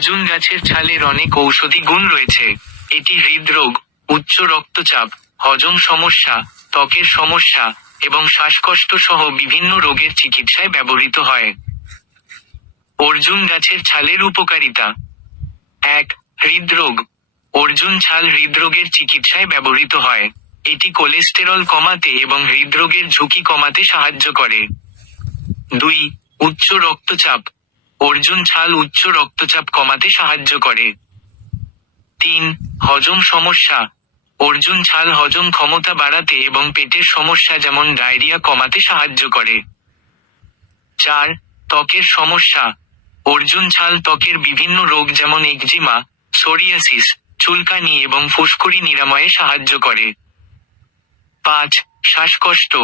অর্জুন গাছের ছালের অনেক ঔষধি গুণ রয়েছে। এটি হৃদরোগ, উচ্চ রক্তচাপ, হজম সমস্যা, ত্বকের সমস্যা এবং শ্বাসকষ্ট সহ বিভিন্ন রোগের চিকিৎসায় ব্যবহৃত হয়। অর্জুন গাছের ছালের উপকারিতা। এক, হৃদরোগ। অর্জুন ছাল হৃদরোগের চিকিৎসায় ব্যবহৃত হয়। এটি কোলেস্টেরল কমাতে এবং হৃদরোগের ঝুঁকি কমাতে সাহায্য করে। দুই, উচ্চ রক্তচাপ। অর্জুন ছাল উচ্চ রক্তচাপ কমাতে সাহায্য করে। তিন, হজম সমস্যা। অর্জুন ছাল হজম ক্ষমতা বাড়াতে এবং পেটের সমস্যা যেমন ডায়রিয়া কমাতে সাহায্য করে। চার, ত্বকের সমস্যা। অর্জুন ছাল ত্বকের বিভিন্ন রোগ যেমন একজিমা, সোরিয়াসিস, চুলকানি এবং ফুসকুড়ি নিরাময়ে সাহায্য করে। পাঁচ, শ্বাসকষ্ট।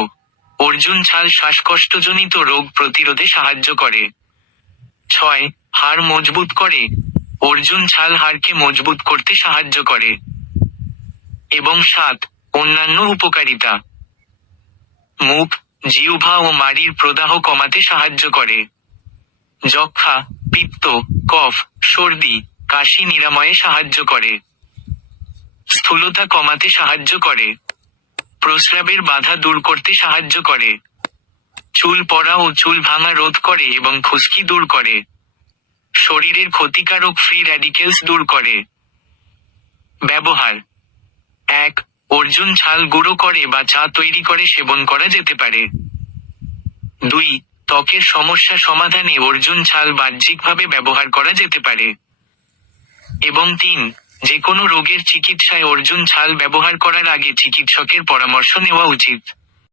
অর্জুন ছাল শ্বাসকষ্টজনিত রোগ প্রতিরোধে সাহায্য করে। ছয়, হাড় মজবুত করে। অর্জুন ছাল হাড়কে মজবুত করতে সাহায্য করে। এবং সাত, অন্যান্য উপকারিতা। মুখ, জিহ্বা ও মাড়ির প্রদাহ কমাতে সাহায্য করে। যক্ষা, পিত্ত, কফ, সর্দি, কাশি নিরাময়ে সাহায্য করে। স্থূলতা কমাতে সাহায্য করে। প্রস্রাবের বাধা দূর করতে সাহায্য করে। চুল পড়া ও চুল ভাঙা রোধ করে এবং খুশকি দূর করে। শরীরের ক্ষতিকারক ফ্রি র্যাডিকেলস দূর করে। ব্যবহার। এক, অর্জুন ছাল গুঁড়ো করে বা চা তৈরি করে সেবন করা যেতে পারে। দুই, ত্বকের সমস্যা সমাধানে অর্জুন ছাল বাহ্যিকভাবে ব্যবহার করা যেতে পারে। এবং তিন যে কোনো রোগের চিকিৎসায় অর্জুন ছাল ব্যবহার করার আগে চিকিৎসকের পরামর্শ নেওয়া উচিত।